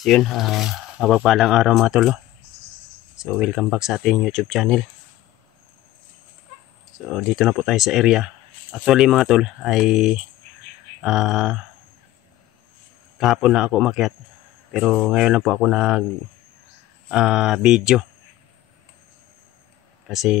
So yun, mapagpalang araw mga tol. So welcome back sa ating YouTube channel. So dito na po tayo sa area. Actually mga tol ay kahapon na ako umakyat. Pero ngayon lang po ako nag video. Kasi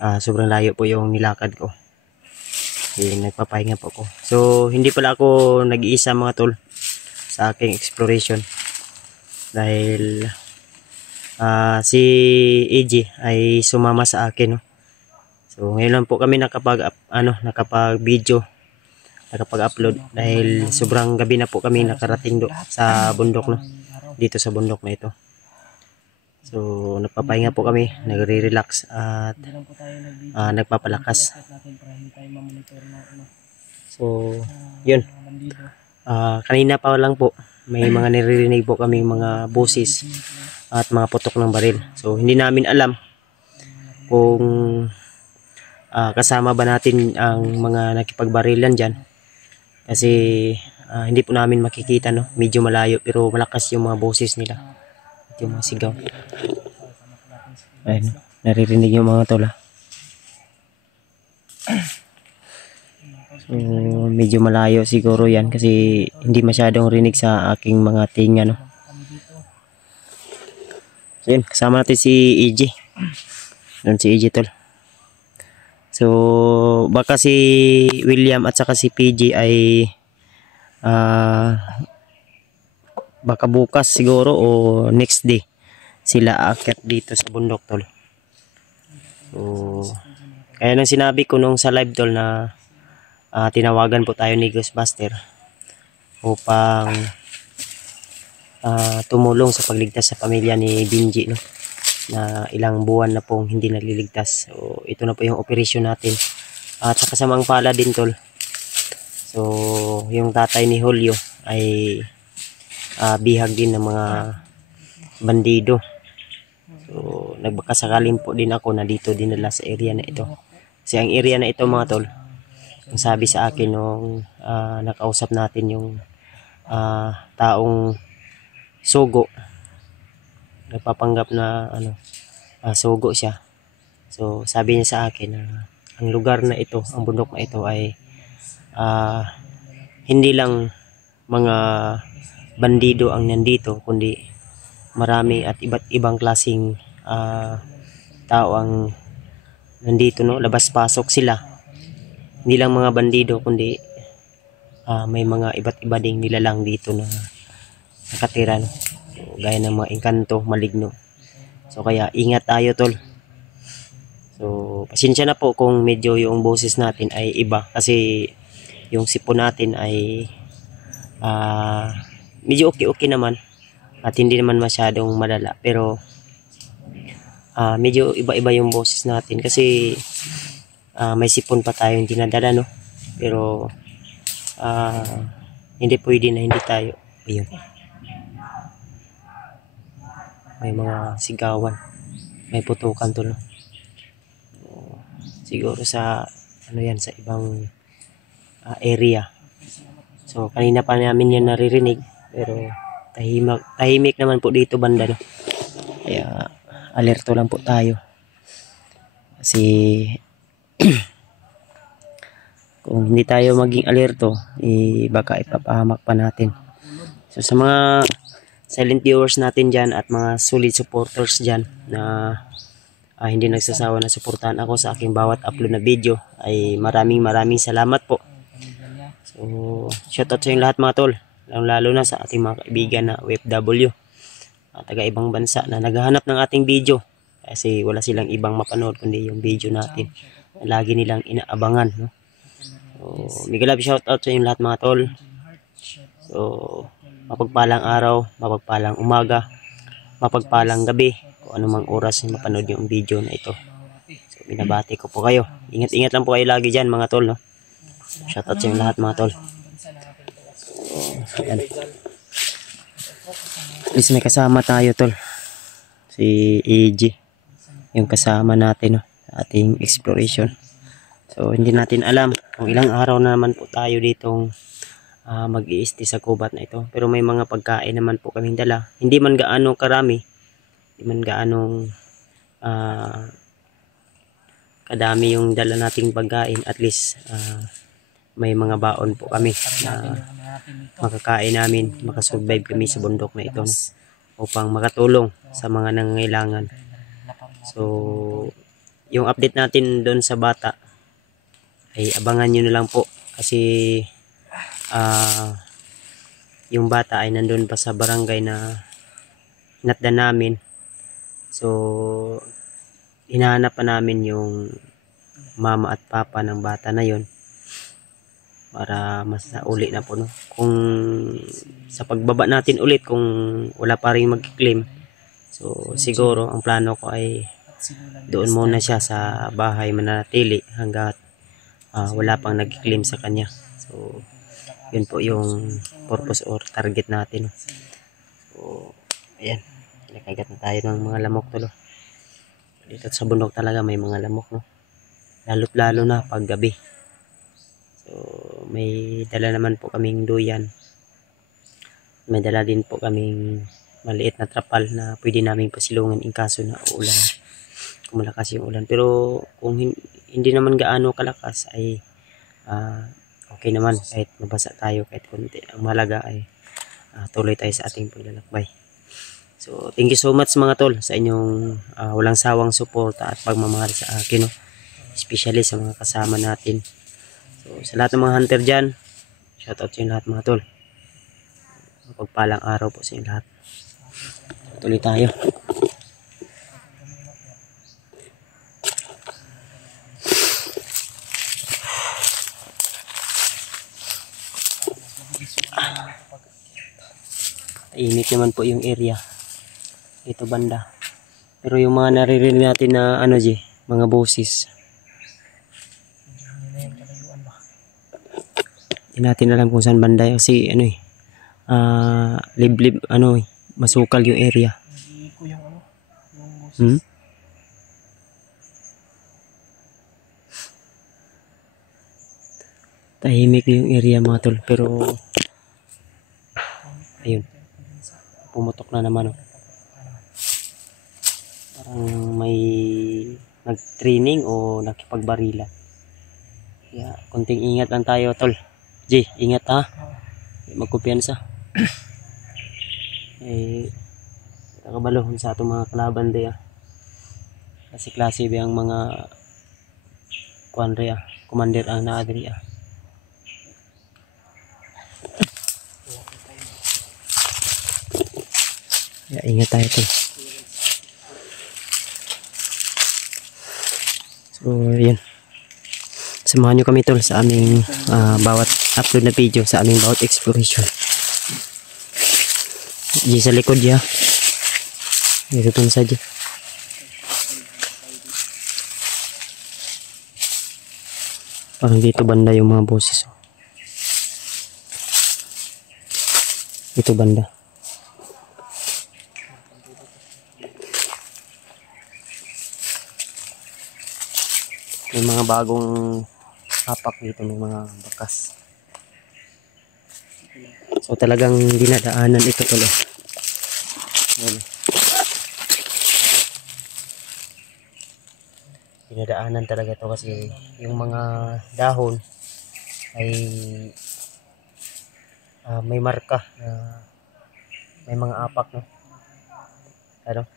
sobrang layo po yung nilakad ko. Nagpapahinga po ako. So hindi pala ako nag-iisa mga tol sa aking exploration. Dahil si AJ ay sumama sa akin, no? So ngayon lang po kami nakapag-video, nakapag-upload dahil sobrang gabi na po kami nakarating sa bundok, no? Dito sa bundok na ito. So nagpapahinga po kami, nagre-relax at nagpapalakas. So yun. Kanina pa lang po may mga naririnig po kaming mga boses at mga putok ng baril. So hindi namin alam kung kasama ba natin ang mga nakipagbarilan dyan. Kasi hindi po namin makikita, no? Medyo malayo pero malakas yung mga boses nila. At yung mga sigaw. Ayun, naririnig yung mga tol. So medyo malayo siguro yan kasi hindi masyadong rinig sa aking mga tinga, no? So yun, kasama natin si EJ. Doon si EJ tol. So baka si William at saka si PG ay baka bukas siguro o next day sila aakyat dito sa bundok tol. So kaya nang sinabi ko nung sa live tol na tinawagan po tayo ni Ghostbuster upang tumulong sa pagligtas sa pamilya ni Benji, no? Na ilang buwan na pong hindi naliligtas. So ito na po yung operasyon natin at sa kasamang pala din tol. So yung tatay ni Julio ay bihag din ng mga bandido. So nagbakasakaling po din ako na dito dinala sa area na ito. Kasi ang area na ito mga tol, ang sabi sa akin nung nakausap natin yung taong sugo, nagpapanggap na sugo siya. So sabi niya sa akin na ang lugar na ito, ang bundok na ito ay hindi lang mga bandido ang nandito, kundi marami at iba't ibang klaseng tao ang nandito, no? Labas-pasok sila. Hindi lang mga bandido kundi may mga iba't iba ding nilalang dito na nakatira, no? So, gaya ng mga engkanto, maligno. So kaya ingat tayo tol. So pasensya na po kung medyo yung boses natin ay iba kasi yung sipon natin ay medyo okay naman at hindi naman masyadong malala, pero medyo iba-iba yung boses natin kasi may sipon pa tayong dinadala, no? Pero hindi pwede na hindi tayo. Ayun, may mga sigawan, may putukan to, no? Siguro sa yan, sa ibang area. So kanina pa namin yan naririnig, pero tahimik naman po dito banda, no? Kaya alerto lang po tayo kasi kung hindi tayo maging alerto baka ipapahamak pa natin. So sa mga silent viewers natin dyan at mga solid supporters dyan na hindi nagsasawa na suportahan ako sa aking bawat upload na video, ay maraming salamat po. So shoutout sa yung lahat mga tol, lalo na sa ating mga kaibigan na OFW at taga ibang bansa na naghahanap ng ating video kasi wala silang ibang mapanood kundi yung video natin na lagi nilang inaabangan, no? So mega love shoutout sa yung lahat mga tol. So mapagpalang araw, mapagpalang umaga, mapagpalang gabi, kung anumang oras yung mapanood yung video na ito. So binabati ko po kayo. Ingat lang po kayo lagi dyan mga tol, no? Shoutout sa yung lahat mga tol. So, yan. At least may kasama tayo tol, si AJ, yung kasama natin, no, sa ating exploration. So hindi natin alam kung ilang araw na naman po tayo ditong mag-i-stay sa gubat na ito. Pero may mga pagkain naman po kaming dala. Hindi man gaano karami, hindi man gaanong kadami yung dala nating pagkain. At least may mga baon po kami na makakain namin, makasurvive kami sa bundok na ito, no? Upang makatulong sa mga nangangailangan. So yung update natin doon sa bata ay abangan nyo na lang po, kasi yung bata ay nandun pa sa barangay na hinatdan namin. So hinahanap pa namin yung mama at papa ng bata na yon para mas nauli na po, no? Kung sa pagbaba natin ulit, kung wala pa rin mag-claim, so siguro ang plano ko ay doon muna siya sa bahay mananatili hanggat wala pang nag-claim sa kanya. So yun po yung purpose or target natin, no? So ayan, nakagat na tayo ng mga lamok tulo. Dito sa bundok talaga may mga lamok, no? Lalo't lalo na pag gabi. So may dala naman po kaming duyan, may dala din po kaming maliit na trapal na pwede namin pasilungan in kaso na uulan, kung malakas yung ulan. Pero kung hindi naman gaano kalakas ay okay naman, kahit mabasa tayo kahit konti. Ang mahalaga ay tuloy tayo sa ating paglalakbay. So thank you so much mga tol sa inyong walang sawang suporta at pagmamahal sa akin, no? Especially sa mga kasama natin. So sa lahat ng mga hunter dyan, shoutout sa inyo lahat mga tol. Pagpalang araw po sa inyo lahat. Tuloy tayo. Tahimik naman po yung area dito banda. Pero yung mga naririnig natin na mga boses, hindi natin alam kung saan banda yun, kasi liblib, masukal yung area. Tahimik yung area mga tol, pero ayun, pumutok na naman, oh. Parang may nag-training o nakipagbarila. Kaya konting ingat lang tayo tol. G, ingat ha. Magkumpiyansa. Nakabalo sa atong mga kalaban diya. Kasi klase ba ang mga kuandre commander ang naadri Kaya ingat tayo tol. So yun, samahan nyo kami tol sa aming bawat upload na video, sa aming bawat exploration. Di sa likod ya, dito pun saja. Parang dito banda yung mga boses, oh. Dito banda. May mga bagong hapak dito, may mga bakas. So talagang dinadaanan ito tuloy. Dinadaanan talaga ito kasi yung mga dahon ay may marka na may mga apak, no? Ano?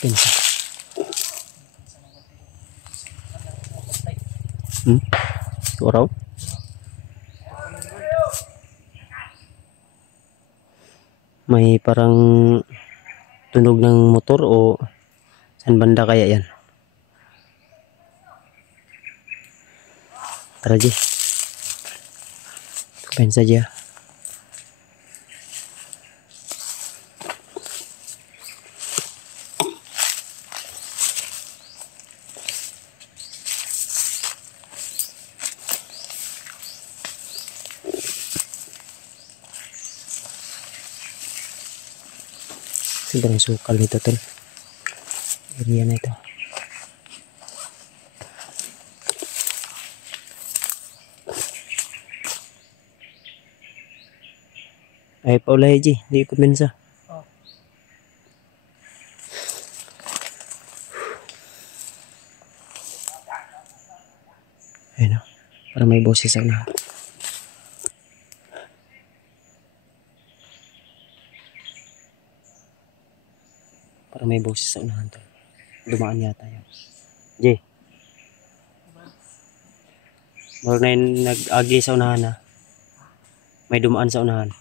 Pinsa. Suraw? May parang tunog ng motor o saan banda kaya yan? Tara Ji. Kapain saja. Sobrang sukal nito tol. Area na ito. Ay paulay ji, di ko mensa. Ayun o, para may boses sa unahan. Para may boses sa unahan tol. Dumaan yata yun. Jay. Bago na yun nag-agi sa unahan na. May dumaan sa unahan.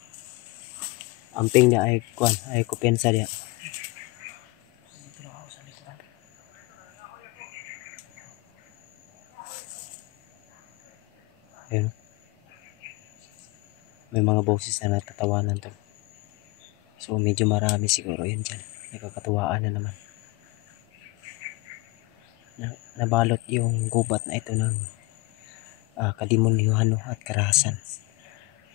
Amping niya ay kuan, ay kupensa niya. Ayun. May mga boses na natatawanan to. So medyo marami siguro yun dyan. Nakakatuwaan na naman. Nabalot yung gubat na ito ng kadimonyohan at karahasan.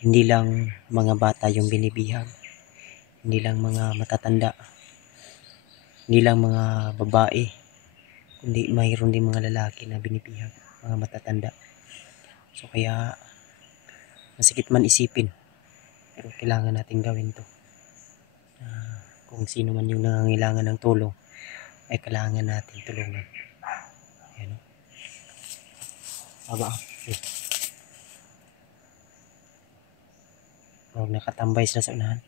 Hindi lang mga bata yung binibihag. Hindi lang mga matatanda. Hindi lang mga babae. Kundi mayroon din mga lalaki na binibihag. Mga matatanda. So kaya masikip man isipin. Pero kailangan natin gawin to. Kung sino man yung nangangailangan ng tulong ay kailangan natin tulungan. Ayan o. Baba. Huwag nakatambay sila sa unahan.